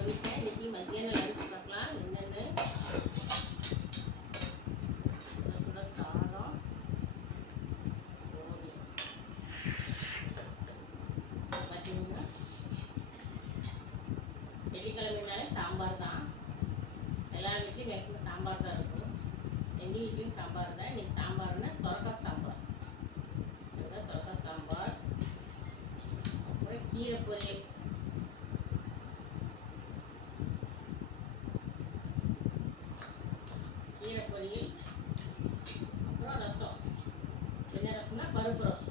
நம்ம வீட்டில் இன்றைக்கி மத்தியானம் லஞ்ச் பார்க்கலாம் என்னென்னு. சுட சுட சாதம், கோழி பார்த்தீங்கன்னா வெள்ளிக்கிழமைனாலே சாம்பார் தான். எல்லா வீட்லேயும் மேக்ஸிமம் சாம்பார் தான் இருக்கும். எங்கள் வீட்லேயும் சாம்பார் தான். இன்றைக்கி சாம்பார்னா சொரக்காய் சாம்பார். அதுதான் சொரக்காய் சாம்பார். அப்புறம் கீரை பொரியல். கீரை பொரியல், அப்புறம் ரசம். என்ன ரசம்னா பருப்பு ரசம்.